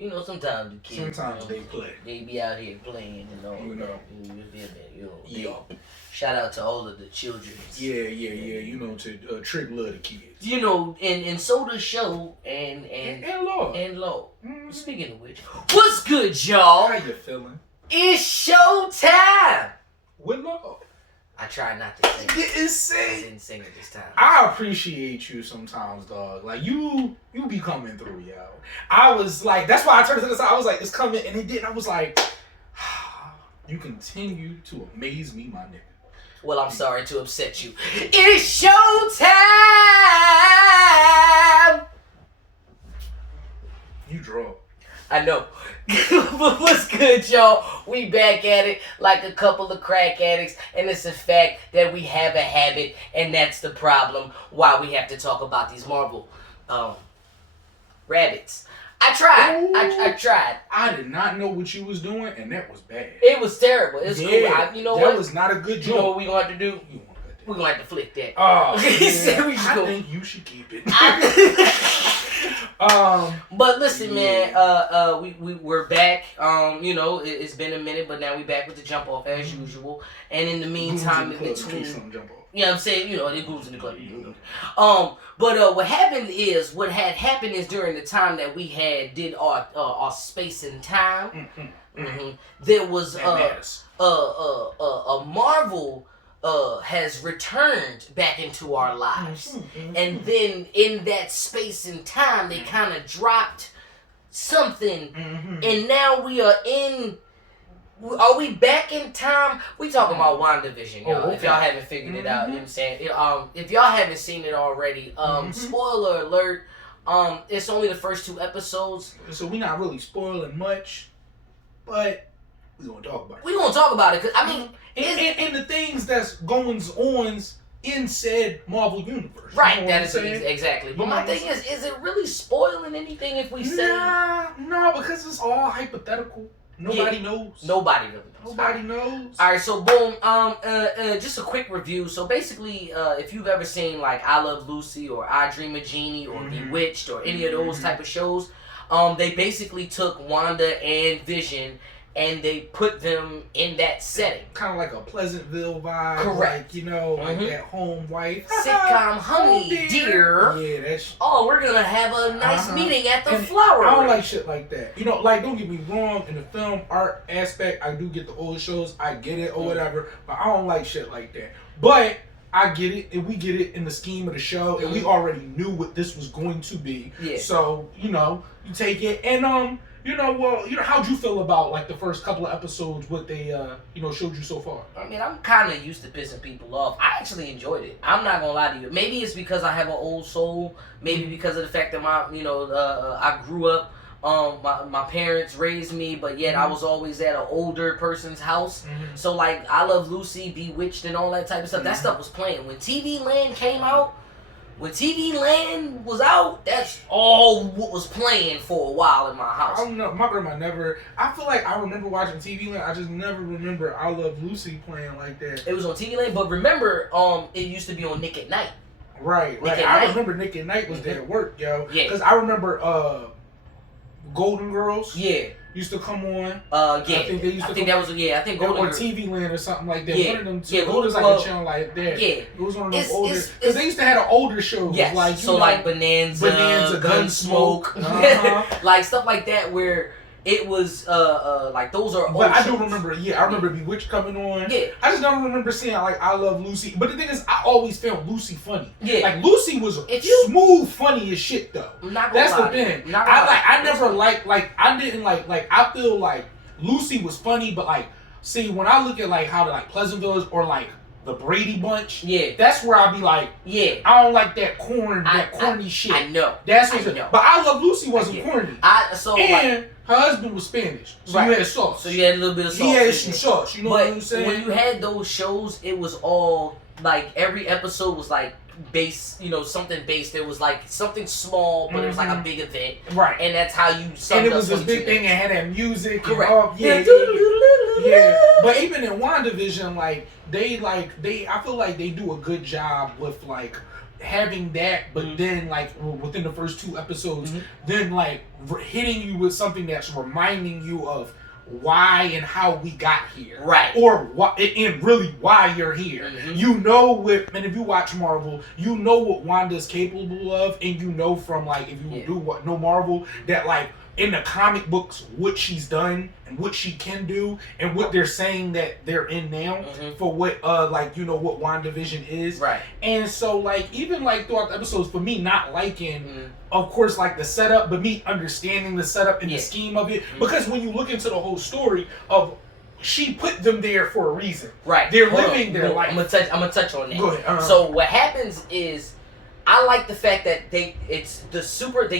You know, sometimes the kids, sometimes they play. They be out here playing and all You know. that. You feel me? You know, Yeah. shout out to all of the children. Yeah. You know, to trick love the kids. You know, and so does Show and Lord. And Lord. Mm-hmm. Speaking of which, what's good, y'all? How you feeling? It's Showtime. With Lord. I tried not to sing. You didn't sing. I didn't sing it this time. I appreciate you sometimes, dog. Like you be coming through, yo. I was like, that's why I turned to the side. I was like, it's coming, and it didn't. I was like, you continue to amaze me, my nigga. Well, I'm sorry to upset you. It's Showtime. You draw. I know. But what's good, y'all? We back at it like a couple of crack addicts, and it's a fact that we have a habit, and that's the problem why we have to talk about these Marvel rabbits. I tried. I tried. I did not know what you was doing, and that was bad. It was terrible. It was cool. You know what? That was not a good joke. You know what we gonna have to do? We're gonna have to flick that. Oh, yeah. I think you should keep it. But listen, man, we're back. You know, it's been a minute, but now we back with the jump off as usual. And in the meantime, in between, you know what I'm saying? You know, the goons in the club. But what had happened is during the time that we did our space and time, there was a Marvel has returned back into our lives. And then in that space and time, they kind of dropped something. And now we are in... Are we back in time? We talking about WandaVision, y'all. If y'all haven't figured it out, you know what I'm saying? If y'all haven't seen it already, spoiler alert, it's only the first 2 episodes. So we're not really spoiling much, but we're going to talk about it. We're going to talk about it, because, I mean... And the things that's going on in said Marvel universe. Right, you know that is exactly. But my thing is it really spoiling anything if we say... No, because it's all hypothetical. Nobody knows. Nobody really knows. Nobody knows. Alright, so boom, just a quick review. So basically, if you've ever seen like I Love Lucy or I Dream of Jeannie or Bewitched or any of those type of shows, they basically took Wanda and Vision and they put them in that setting. Kind of like a Pleasantville vibe. Correct. Like, you know, like that home wife. Sitcom, honey, dear. Yeah, that's... Oh, we're going to have a nice meeting at the flower. I don't like shit like that. You know, like, don't get me wrong. In the film art aspect, I do get the old shows. I get it or whatever. But I don't like shit like that. But... I get it, and we get it in the scheme of the show, and we already knew what this was going to be. Yeah. So, you know, you take it, and you know, how'd you feel about like the first couple of episodes? What they, showed you so far? I mean, I'm kind of used to pissing people off. I actually enjoyed it. I'm not gonna lie to you. Maybe it's because I have an old soul. Maybe because of the fact that I grew up. My parents raised me, but yet I was always at an older person's house. So like I Love Lucy, Bewitched, and all that type of stuff. That stuff was playing when TV Land came out. When TV Land was out, that's all what was playing for a while in my house. I don't know. My grandma never... I feel like I remember watching TV Land. I just never remember I Love Lucy playing like that. It was on TV Land, but remember, it used to be on Nick at Night. Right. I remember Nick at Night was there at work, yo. Yeah. Because I remember... Golden Girls, used to come on. I think Golden or TV Land or something like that. One of them two. It was like a channel like that. Yeah, it was one of those older. Because they used to have the older shows. Yes. Like Bonanza, Gunsmoke, like stuff like that where. It was like those are. But I do remember. I remember Bewitched coming on. Yeah. I just never remember seeing like I Love Lucy. But the thing is, I always found Lucy funny. Yeah. Like Lucy was smooth, funny as shit though. That's the thing. I feel like Lucy was funny, but like, see, when I look at like how like Pleasantville is or like the Brady Bunch, that's where I be like, I don't like that corny shit. I know. That's what I know. But I Love Lucy wasn't corny. Her husband was Spanish, so you had sauce. So you had a little bit of sauce. He had some sauce, you know what I'm saying? When you had those shows, it was all, like, every episode was, like, something based. It was, like, something small, but it was, like, a big event. Right. And that's how you summed up. And it was this big thing and had that music. Correct. Yeah. But even in WandaVision, like, I feel like they do a good job with, like, having that, but then like within the first 2 episodes, then like hitting you with something that's reminding you of why and how we got here, right? Or why, and really why you're here. You know, and if you watch Marvel, you know what Wanda's capable of, and you know from like if you know Marvel that like in the comic books what she's done and what she can do and what they're saying that they're in now for what like you know what WandaVision is, right? And so like even like throughout the episodes, for me not liking of course like the setup, but me understanding the setup and the scheme of it, because when you look into the whole story of she put them there for a reason, right? They're living their life. I'm gonna touch on that. Go ahead. So what happens is, I like the fact that they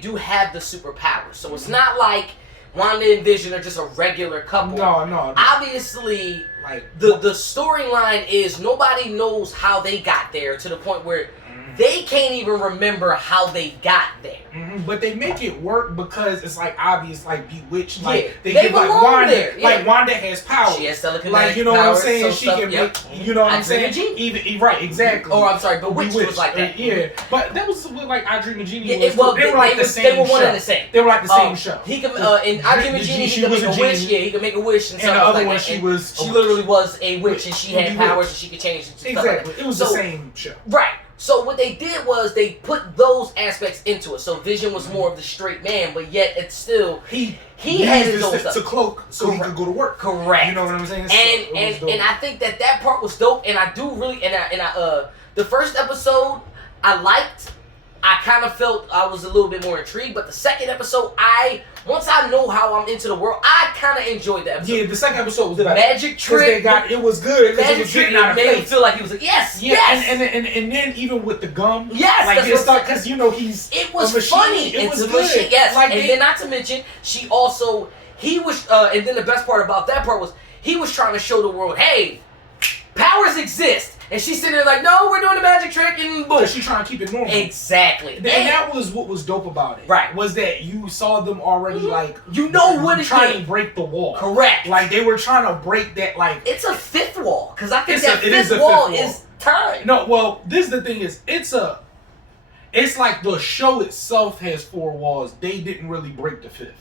do have the superpowers. So it's not like Wanda and Vision are just a regular couple. No. Obviously, like the storyline is nobody knows how they got there, to the point where they can't even remember how they got there. But they make it work because it's like obvious, like Bewitched. Like they give like Wanda, there. like Wanda has power. She has telekinetic like you know powers, what I'm saying. so She stuff, can make, you know what I'm saying. Even right, exactly. Oh, I'm sorry, Bewitched was like that. Yeah, but that was like I Dream of Genie. They were like the same. They were one and the same. They were like the same show. He can in I Dream of Genie, he can make a wish. Yeah, he can make a wish and stuff. And the other like one, that. she literally was a witch, and she had powers, and she could change. Exactly, it was the same show. Right. So what they did was they put those aspects into it. So Vision was more of the straight man, but yet it's still he had his own stuff to cloak so he could go to work. Correct. You know what I'm saying? And I think that part was dope. And I do really the first episode I liked. I kind of felt I was a little bit more intrigued, but the second episode, once I know how I'm into the world, I kind of enjoyed that episode. Yeah, the second episode was the magic trick. It was good. The magic trick made me feel like he was like, yes. And then even with the gum, like it's stuff because you know it was funny. It was good. Machine, yes, like then not to mention he was and then the best part about that part was he was trying to show the world, hey, powers exist. And she's sitting there like, no, we're doing the magic trick, and boom. She's trying to keep it normal. Exactly. And that was what was dope about it. Right. Was that you saw them already like... You know what it's trying to break the wall. Correct. Like, they were trying to break that, like... It's a fifth wall. Because I think that fifth wall is time. No, well, this is the thing is, it's like the show itself has 4 walls. They didn't really break the 5th.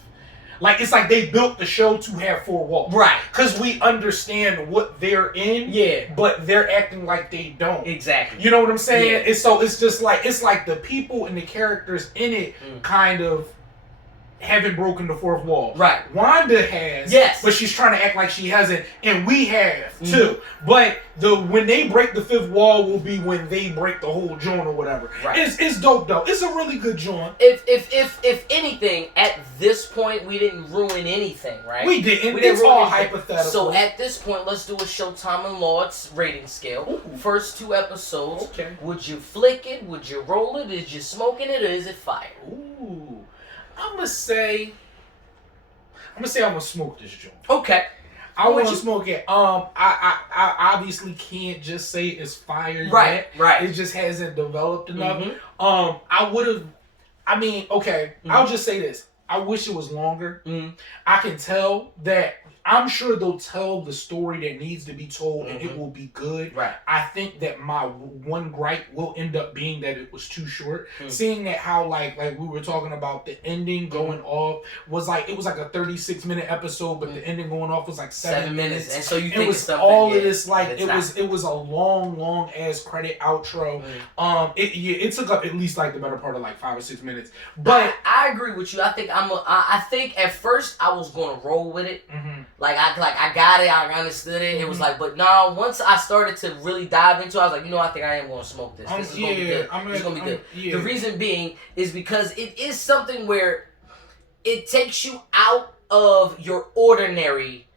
Like, it's like they built the show to have 4 walls. Right. Because we understand what they're in, but they're acting like they don't. Exactly. You know what I'm saying? Yeah. And so it's just like, it's like the people and the characters in it kind of haven't broken the 4th wall. Right. Wanda has. Yes. But she's trying to act like she hasn't. And we have, too. But when they break the 5th wall will be when they break the whole joint or whatever. Right. It's dope, though. It's a really good joint. If anything, at this point, we didn't ruin anything, right? We didn't. It's all hypothetical. So at this point, let's do a Showtime and Lord's rating scale. Ooh. First 2 episodes. Okay. Would you flick it? Would you roll it? Is you smoking it, or is it fire? Ooh. I'm gonna say I'm gonna smoke this joint. Okay. I want to smoke it. I obviously can't just say it's fire yet. Right. It just hasn't developed enough. I would have. I mean, okay. I'll just say this. I wish it was longer. I can tell that. I'm sure they'll tell the story that needs to be told, and it will be good. Right. I think that my one gripe will end up being that it was too short. Seeing that how like we were talking about the ending going off was like it was like a 36-minute episode, but the ending going off was like 7 minutes. And so you it think was it's something, all of this like it not. was a long ass credit outro. It took up at least like the better part of like 5 or 6 minutes. But I agree with you. I think at first I was gonna roll with it. Like I got it, I understood it. It was like, but no. Once I started to really dive into it, I was like, you know, I think I am gonna smoke this. This is gonna be good. It's gonna be good. The reason being is because it is something where it takes you out of your ordinary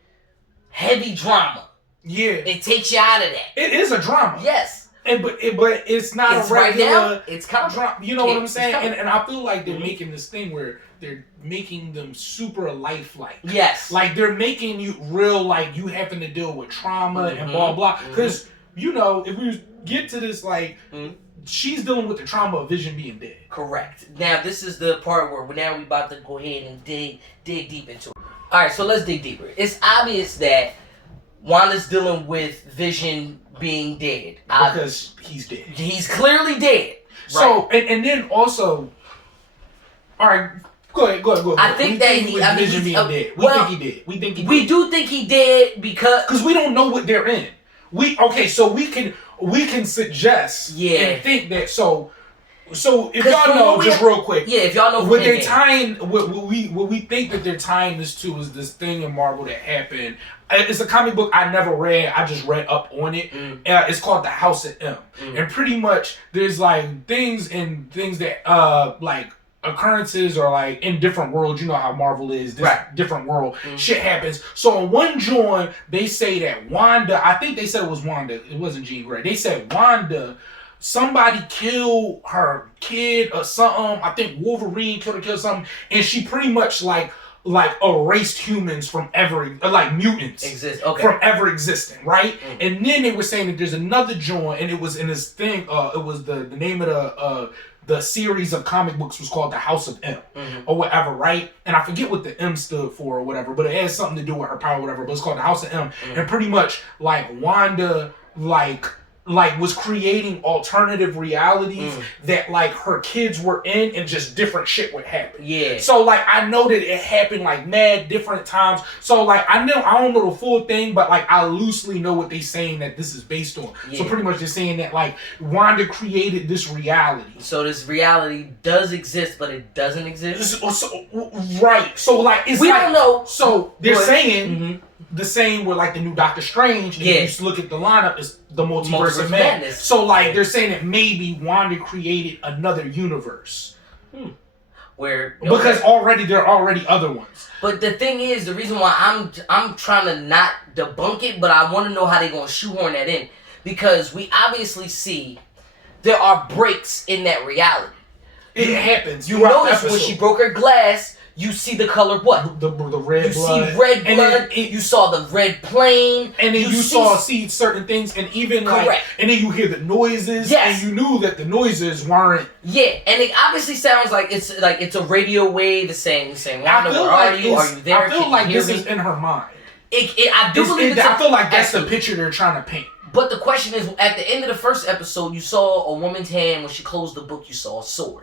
heavy drama. Yeah, it takes you out of that. It is a drama. Yes. But it's not it's a regular. Right now, it's kind of drama. You know what I'm saying? And I feel like they're making this thing where they're making them super lifelike. Yes. Like they're making you real, like you having to deal with trauma and blah blah. Because you know, if we get to this, like she's dealing with the trauma of Vision being dead. Correct. Now this is the part where now we about to go ahead and dig deep into it. All right, so let's dig deeper. It's obvious that Wanda's dealing with Vision being dead. Because he's dead. He's clearly dead. So and then also, all right. Go ahead. I think that he Vision being dead. We think he did. We think he did. We do think he did because we don't know what they're in. So we can suggest and think that so if y'all know just real quick, if y'all know what they're tying what we think that they're tying this to is this thing in Marvel that happened. It's a comic book I never read. I just read up on it. It's called The House of M, and pretty much there's like things that like occurrences or like in different worlds. You know how Marvel is, this different world shit happens. So on one joint they say that Wanda, I think they said it was Wanda, it wasn't Jean Grey, they said Wanda, somebody killed her kid or something. I think Wolverine killed something, and she pretty much like erased humans from ever, like mutants from ever existing, right? And then they were saying that there's another joint, and it was in this thing, it was the name of the series of comic books was called The House of M or whatever, right? And I forget what the M stood for or whatever, but it has something to do with her power or whatever, but it's called The House of M. And pretty much like Wanda like was creating alternative realities that like her kids were in, and just different shit would happen. Yeah. So like I know that it happened like mad different times. So like I don't know the full thing, but like I loosely know what they saying that this is based on. Yeah. So pretty much they're saying that like Wanda created this reality. So this reality does exist, but it doesn't exist. Right. So like it's we don't know. So they're saying the same with like the new Doctor Strange. And if you look at the lineup, it's the multiverse of madness. So like they're saying that maybe Wanda created another universe. Because already there are already other ones. But the thing is, the reason why I'm trying to not debunk it, but I want to know how they're gonna shoehorn that in, because we obviously see there are breaks in that reality. It happens. You notice when she broke her glass. You see the color what? The red blood. You see red blood. You saw the red plane. And then you see certain things, and even like, and then you hear the noises. Yes. And you knew that the noises weren't. Yeah, and it obviously sounds like it's a radio wave saying, Wanda, where are you? Are you there? I feel like this is in her mind. I believe I feel like that's the picture they're trying to paint. But the question is, at the end of the first episode, you saw a woman's hand. When she closed the book, you saw a sword.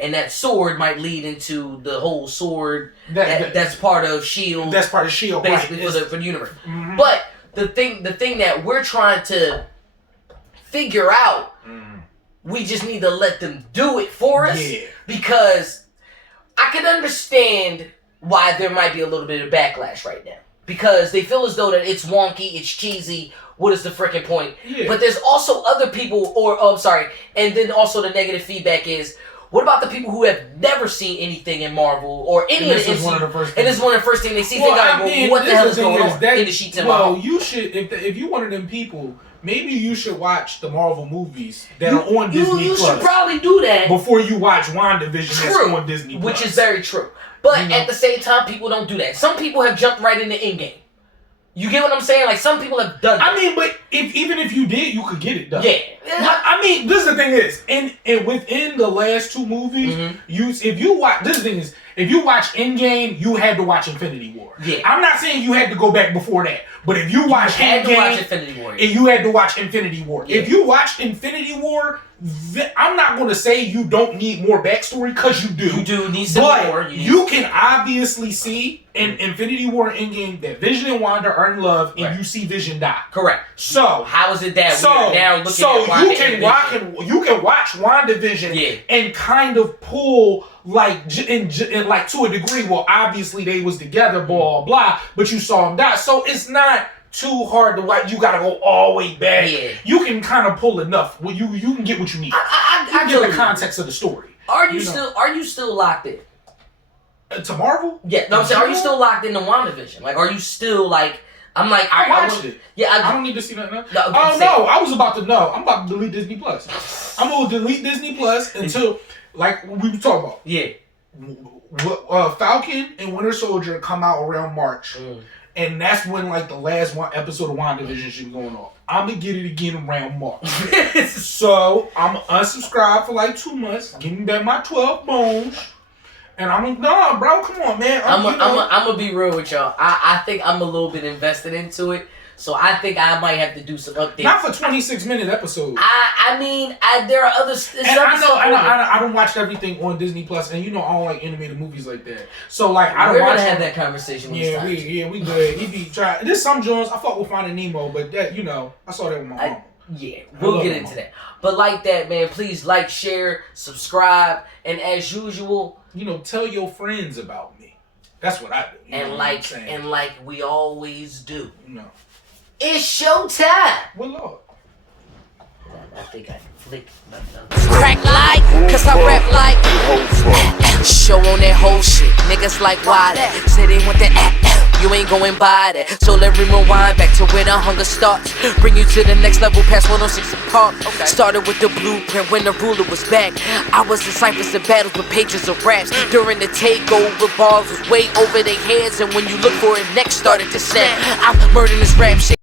And that sword might lead into the whole sword that's part of S.H.I.E.L.D. That's part of S.H.I.E.L.D. Basically for the universe. But the thing that we're trying to figure out, we just need to let them do it for us. Yeah. Because I can understand why there might be a little bit of backlash right now. Because they feel as though that it's wonky, it's cheesy. What is the freaking point? Yeah. But there's also other people, and then also the negative feedback is, what about the people who have never seen anything in Marvel or any of the MCU? And this is one of the first things they see. They go, what the hell is going on in the sheets and Marvel? Well, you should, if you're one of them people, maybe you should watch the Marvel movies that are on Disney Plus. You should probably do that before you watch WandaVision that's on Disney Plus. Which is very true. But at the same time, people don't do that. Some people have jumped right into Endgame. You get what I'm saying? Like, some people have done that. I mean, but even if you did, you could get it done. Yeah. I mean, this is the thing is, and within the last two movies, if you watch Endgame, you had to watch Infinity War. Yeah. I'm not saying you had to go back before that, but if you watch Endgame, and you had to watch Infinity War. Yeah. If you watched Infinity War, I'm not going to say you don't need more backstory, because you do. You do need some more. But you can obviously see in Infinity War and Endgame that Vision and Wanda are in love, and you see Vision die. Correct. So how is it that we're now looking at Wanda? You can watch WandaVision and kind of pull like to a degree. Well, obviously they was together, blah blah, but you saw them die. So it's not too hard to watch. You gotta go all the way back. Yeah. You can kind of pull enough. Well, you can get what you need. I get the context of the story. Are you still locked in? To Marvel? Yeah, no, I'm saying, are you still locked into WandaVision? Like, are you still like? I'm like, I watched it. Yeah, I don't need to see that now. No, I was about to know. I'm about to delete Disney Plus. I'm gonna delete Disney Plus until, like we were talking about. Yeah. Falcon and Winter Soldier come out around March, and that's when like the last one episode of WandaVision should be going on. I'm gonna get it again around March. So I'm gonna unsubscribe for like 2 months, give me back my 12 bones. And I'm like, bro, come on, man. I'm gonna be real with y'all. I think I'm a little bit invested into it. So I think I might have to do some updates. Not for 26-minute episodes. I mean, there are other. And I don't watch everything on Disney Plus, and you know I don't like animated movies like that. So like I don't We're watch. gonna have that conversation. Yeah, we good. He be trying. There's some Jones. I fought with Finding Nemo, but that I saw that with my mom. Yeah, we'll get into that. But like that, man, please like, share, subscribe, and as usual, tell your friends about me. That's what I do. And like we always do. It's showtime. Well, Lord. I think I flicked my thumb. Crack like, cause I rap like show on that whole shit. Niggas like why that? Say they want that you ain't going by that. So let me rewind back to where the hunger starts. Bring you to the next level past 106 and Park. Started with the blueprint when the ruler was back. I was in ciphers and battles with pages of raps. During the takeover, bars was way over their heads. And when you look for it next started to snap, I'm murdering this rap shit.